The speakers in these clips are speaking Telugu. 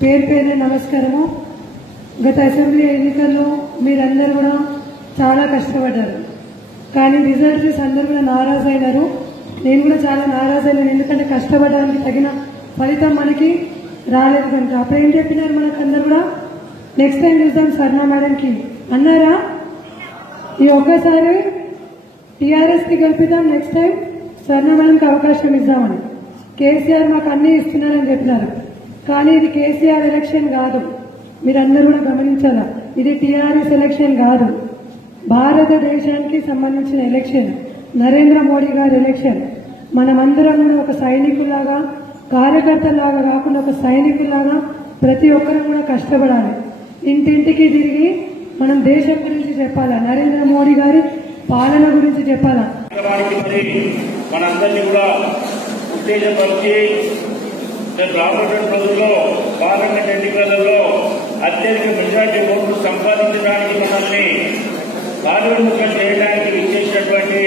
పేరు పేరు నమస్కారము. గత అసెంబ్లీ ఎన్నికల్లో మీరందరూ కూడా చాలా కష్టపడ్డారు, కానీ రిజల్ట్ చూసి అందరూ కూడా నారాజు అయినారు. నేను కూడా చాలా నారాజు అయినాను, ఎందుకంటే కష్టపడడానికి తగిన ఫలితం మనకి రాలేదు కనుక. అప్పుడు ఏం చెప్పినారు మనకు అందరూ కూడా, నెక్స్ట్ టైం చూద్దాం స్వర్ణ మేడంకి అన్నారా? ఈ ఒక్కసారి టీఆర్ఎస్ కి గెలిపిద్దాం, నెక్స్ట్ టైం స్వర్ణ మేడంకి అవకాశం ఇద్దామని. కేసీఆర్ మాకు అన్ని ఇస్తున్నారని చెప్పినారు, కానీ ఇది కేసీఆర్ ఎలక్షన్ కాదు, మీరందరూ కూడా గమనించాలా. ఇది టీఆర్ఎస్ ఎలక్షన్ కాదు, భారతదేశానికి సంబంధించిన ఎలక్షన్, నరేంద్ర మోడీ గారి ఎలక్షన్. మనమందరం కూడా ఒక సైనికులాగా, కార్యకర్తలాగా కాకుండా ఒక సైనికులాగా ప్రతి ఒక్కరూ కూడా కష్టపడాలి. ఇంటింటికి తిరిగి మనం దేశం గురించి చెప్పాలా, నరేంద్ర మోడీ గారి పాలన గురించి చెప్పాలా. మనందరినీ కూడా ఉత్తేజపరిచి రాబోయే రోజుల్లో పార్లమెంట్ ఎన్నికలలో అత్యధిక మెజార్టీ ఓట్లు సంపాదించడానికి మనల్ని కార్యోన్ముఖం చేయడానికి విచ్చేసినటువంటి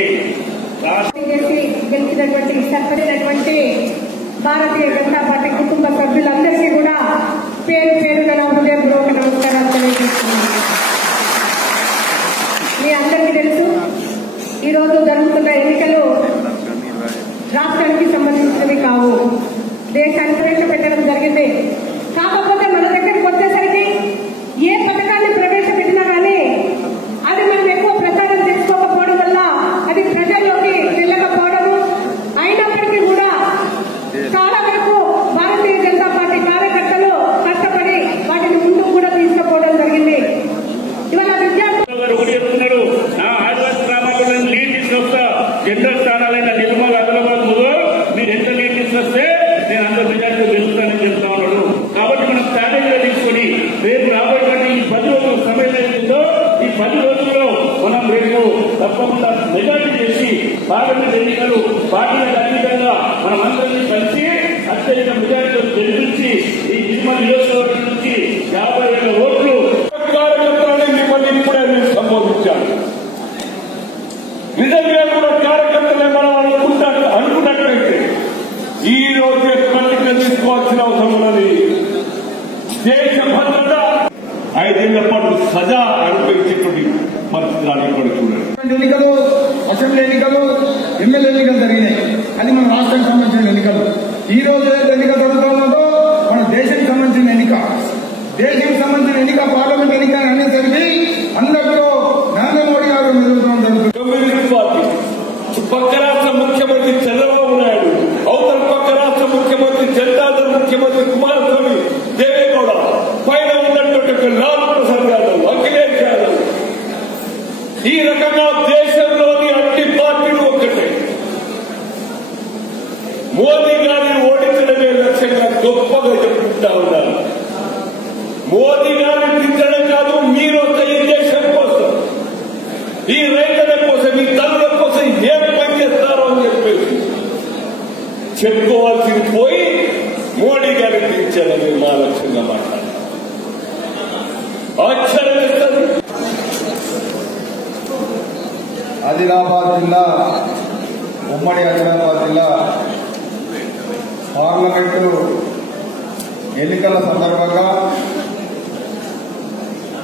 గెలిచినటువంటి సత్పడినటువంటి భారతీయ జనతా పార్టీ కుటుంబ సభ్యులందరికీ కూడా పేరు పేరున హృదయపూర్వక నమస్కారాలు తెలియజేస్తున్నాను. మీ అందరికీ తెలుసు, ఈరోజు జరుగుతున్న ఎన్నికలు రాష్ట్రానికి సంబంధించినవి కావు, దేశానికి ప్రవేశపెట్టడం జరిగింది. కాకపోతే మన దగ్గరికి వచ్చేసరికి ఏ పథకాన్ని ప్రవేశపెట్టినా కానీ అది మనం ఎక్కువ ప్రచారం చేసుకోకపోవడం వల్ల అది ప్రజల్లోకి వెళ్ళకపోవడము, అయినప్పటికీ కూడా చాలా వరకు భారతీయ జనతా పార్టీ కార్యకర్తలు కష్టపడి వాటిని ముందుకు కూడా తీసుకుపోవడం జరిగింది. ఇవాళ విద్యార్థులు ఆదివాసీ గ్రామాల్లో లీడ్ తీసుకొస్తా, జనరల్ స్థానాలైన నిర్మల్, ఆదిలాబాద్ మీరు ఎంత లీడ్ తీసుకొస్తే నేను అందరూ మెజార్టీ గెలుస్తానని చెప్తా ఉన్నాడు. కాబట్టి మనం స్ట్రాటజీగా తీసుకొని రేపు రాబోయేటువంటి ఈ 10 రోజుల సమయం ఏదైతుందో ఈ 10 రోజుల్లో మనం రేపు తప్పకుండా మెజార్టీ చేసి పార్లమెంట్ ఎన్నికలు పార్టీలకు అతీతంగా మనం అందరినీ కలిసి అత్యధిక మెజార్టీతో గెలిపించి ఈ నిర్మల్ నియోజకవర్గం నుంచి 50,000 ఓట్లు మిమ్మల్ని ఇప్పుడే నేను సంబోధించాను. నిజంగా కూడా కార్యకర్తలే మనం అనుకున్నట్లయితే ఈ రోజు ప్రతిజ్ఞ తీసుకోవాల్సిన అవసరం ఉన్నది. దేశ భద్రత 5 ఏళ్ల పాటు సజా అనుభవించేటువంటి పరిస్థితులు కూడా చూడండి. ఎన్నికలు, అసెంబ్లీ ఎన్నికలు, ఎమ్మెల్యే ఎన్నికలు జరిగినాయి. అది మన రాష్ట్రానికి సంబంధించిన ఎన్నికలు. ఈ రోజు ఎన్నిక జరుగుతున్నదో మన దేశానికి సంబంధించిన ఎన్నిక. దేశానికి సంబంధించిన ఎన్నిక పార్లమెంట్ ఎన్నిక అనేసరికి అందరిలో నరేంద్ర మోడీ గారు నిర్వహించడం జరుగుతుంది. కమ్యూనిస్ట్ పార్టీ పక్క రాష్ట్ర ముఖ్యమంత్రి చంద్రబాబు నాయుడు, అవతల పక్క రాష్ట్ర ముఖ్యమంత్రి జనతాదళ్ ముఖ్యమంత్రి కుమారస్వామి, దేవేగౌడ, పైన ఉన్నటువంటి లాల్ ప్రసాద్ యాదవ్, అఖిలేష్ యాదవ్, ఈ రకంగా దేశంలోని అన్ని పార్టీలు ఒక్కటే మోదీ గారిని ఓడించడమే లక్ష్యంగా గొప్పగా చెప్పుకుంటా ఉన్నారు. మోదీ గారిని దించడం కాదు, మీరు ఈ దేశం కోసం, ఈ రైతుల కోసం, ఈ తల్లుల కోసం ఏం పని చేస్తారో అని చెప్పేసి చెప్పుకోవాల్సింది పోయి మోడీ గారిని దించాలని మా లక్ష్యంగా మాట్లాడారు. ఆశ్చర్యం వేస్తారు. ఆదిలాబాద్ జిల్లా, ఉమ్మడి ఆదిలాబాద్ జిల్లా పార్లమెంటు ఎన్నికల సందర్భంగా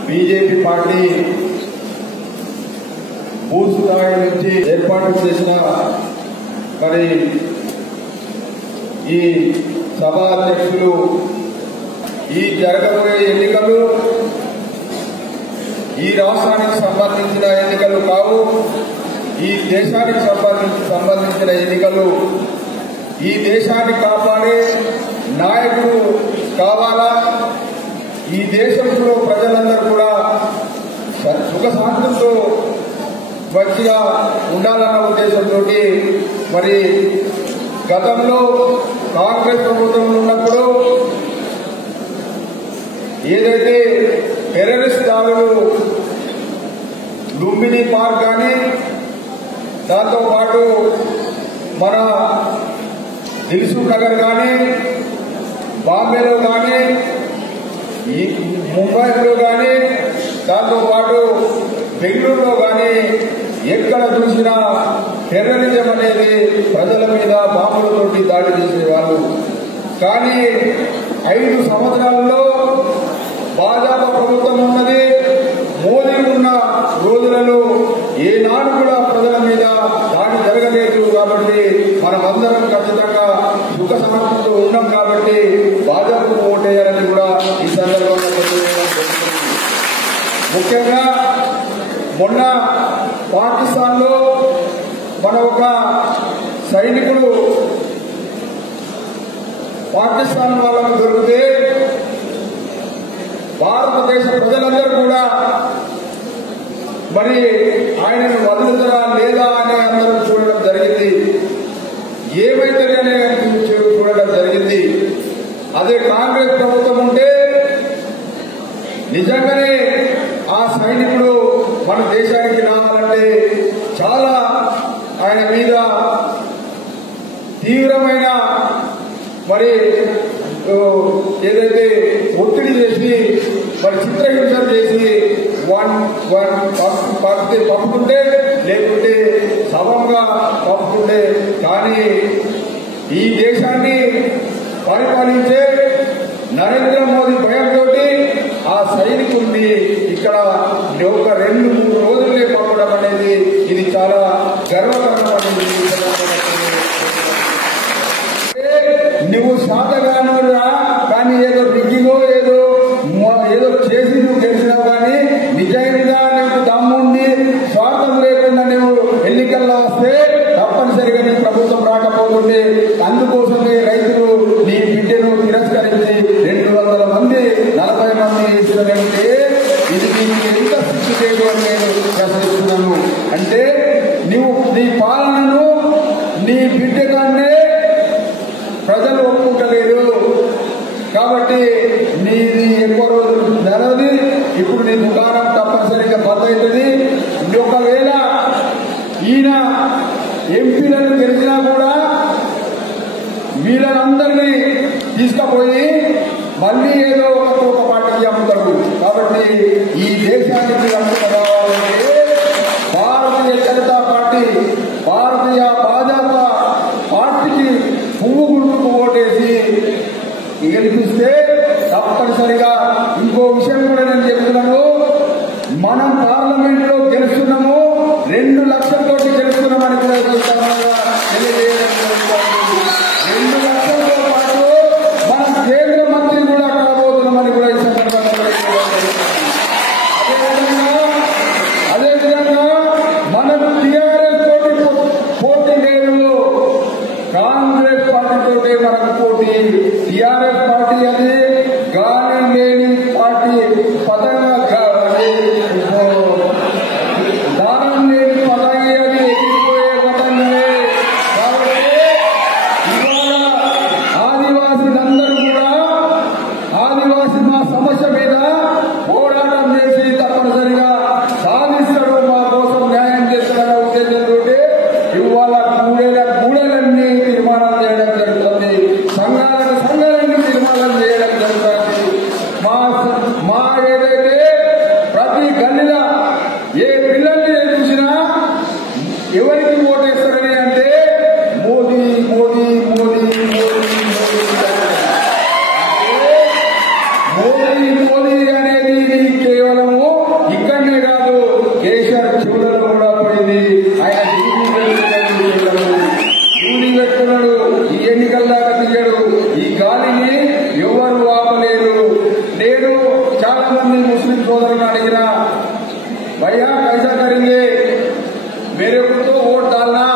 బీజేపీ పార్టీ బూత్ స్థాయి నుంచి ఏర్పాటు చేసిన మరి ఈ సభా అధ్యక్షులు ఈ జరగబోయే ఎన్నికలు ఈ రాష్ట్రానికి సంబంధించిన ఎన్నికలు కావు, ఈ దేశానికి సంబంధించిన ఎన్నికలు. ఈ దేశాన్ని కాపాడే నాయకుడు కావాలా, ఈ దేశంలో ప్రజలందరూ కూడా సుఖశాంతులతో మంచిగా ఉండాలన్న ఉద్దేశంతో మరి గతంలో కాంగ్రెస్ ప్రభుత్వం ఉన్నప్పుడు ఏదైతే టెర్రరిస్ట్ దాడులు లుంబిని పార్క్ కానీ, దాంతో పాటు మన దిల్సుఖ్ నగర్ కానీ, బాంబేలో కానీ, ముంబైలో కానీ, దాంతో పాటు బెంగళూరులో కానీ ఎక్కడ చూసినా టెర్రరిజం అనేది ప్రజల మీద బాంబులతోటి దాడి చేసేవాళ్ళు. కానీ 5 సంవత్సరాలలో భాజపా ప్రభుత్వం ఉన్నది. మోదీ ఉన్న రోజులలో ఏనాడు కూడా ప్రజల మీద దాడి జరగలేదు. కాబట్టి మనమందరం ఖచ్చితంగా సుఖ సమర్థంతో ఉన్నాం. కాబట్టి భాజపాకు ఓటేయాలని కూడా ఈ సందర్భంగా ముఖ్యంగా మొన్న పాకిస్తాన్ లో మన ఒక సైనికుడు పాకిస్తాన్ వాళ్ళకు దొరికితే భారతదేశ ప్రజలందరూ కూడా మరి ఆయనను వదులుతారా లేదా అని అందరూ చూడడం జరిగింది. ఏమైతే అనే చూడడం జరిగింది. అదే కాంగ్రెస్ ప్రభుత్వం ఉంటే నిజంగానే ఆ సైనికుడు మన దేశానికి రావాలంటే చాలా ఆయన మీద తీవ్రమైన మరి ఏదైతే ఒత్తిడి చేసి మరి చిత్రహింసలు చేసి పంపుతుంటే లేకుంటే సమంగా పంపుతుంటే, కానీ ఈ దేశాన్ని పరిపాలించే నరేంద్ర మోదీ భయంతో ఆ సైనికుడిని ఇక్కడ ఒక 2-3 రోజులే పంపడం అనేది ఇది చాలా గర్వకరమైనది. నువ్వు శాతగానురా కానీ ఏదో డిగ్రీలో ఏదో చేసి నువ్వు గెలిచినావు. కానీ నిజంగా నీకు దమ్ముండి స్వార్థం లేకుండా నువ్వు ఎన్నికల్లో వస్తే తప్పనిసరిగా నీ ప్రభుత్వం రాకపోతుంటే అందుకోసమే రైతులు నీ బిడ్డను తిరస్కరించి 200 మంది 40 మంది వేసినంటే ఇది నీకు ఎంత శిక్ష చేయదు అని నేను ప్రశ్నిస్తున్నాను. అంటే నువ్వు నీ పాలనను నీ బిడ్డ కన్నా ప్రజలు ఒప్పుకుంటలేరు. కాబట్టి నీది ఎక్కువ రోజులు నెలది. ఇప్పుడు నీ దుకాణం తప్పనిసరిగా బంద్ అవుతుంది. ఒకవేళ ఈయన ఎంపీలను గెలిచినా కూడా వీళ్ళందరినీ తీసుకుపోయి మళ్ళీ ఏదో ఒక పార్టీకి అమ్ముతాడు. కాబట్టి ఈ దేశానికి అమ్ముకోవాలంటే భారతీయ జనతా పార్టీ భారతీయ భాజపా పార్టీకి పువ్వు గుర్తుకు ఓటేసి గెలిపిస్తే తప్పనిసరిగా ఇంకో విషయం కూడా నేను చెప్తున్నాను. మనం పార్లమెంట్ లో గెలుస్తున్నాము, 2 లక్షలతో గెలుస్తున్నామని కూడా తెలియజేయడం జరుగుతుంది. 2 లక్షలతో పాటు మన కేంద్ర మంత్రి కూడా కాబోతున్నామని కూడా ఈ సందర్భంగా అదేవిధంగా మనం టీఆర్ఎస్ తోటి పోటీ లేదు, కాంగ్రెస్ పార్టీతోటే మనకు పోటీ. టీఆర్ఎస్ పార్టీ అది గాలి లేని పార్టీ, దానం లేని పదవి, అది ఎగిరిపోయే పదవి. కాబట్టి ఇవాళ ఆదివాసీలందరూ కూడా ఆదివాసీ మా సమస్య మీద పోరాటం చేసి తప్పనిసరిగా సాధిస్తాడు, మా కోసం న్యాయం చేస్తాడనే ఉద్దేశంతో ఇవాళ గూడెలన్నీ తీర్మానం చేయడం జరుగుతుంది. సంఘాలన్నీ తీర్మానం చేయడం జరుగుతుంది. మా ఏదైతే ప్రతి గల్లీలో ఏ పిల్లల్ని చూసినా ఎవరికి ఓటేస్తారని అంటే మోదీ మోదీ మోదీ మోదీ మోదీ మోదీ అనేది కేవలము ఇక్కడనే కాదు, కేసీఆర్ చెవులలో కూడా పోయింది. ఆయన డ్యూటీ పెట్టుకున్నాడు, ఈ ఎన్నికల దాకా తిరిగాడు. ఈ గాలిని ఎవరు ఆపలేరు. నేను చాలా మంది ముస్లిం సోదరులను అడిగిన, भैया कैसा करेंगे, मेरे को तो वोट डालना,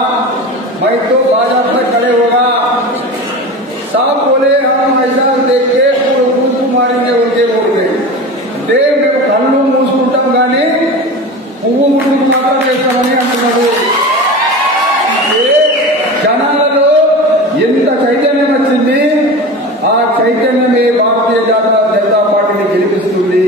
मैं तो भाजपा में खड़े होगा. साहब बोले हम ऐसा देख के पूर्व मारेंगे उनके वोट में అంటే మేము కళ్ళు మూసుకుంటాం కానీ పువ్వు గుర్తుకు మాత్రం వేస్తామని అంటున్నాడు. జనాలలో ఎంత చైతన్యం వచ్చింది, ఆ చైతన్యమే భారతీయ జనతా పార్టీని గెలిపిస్తుంది.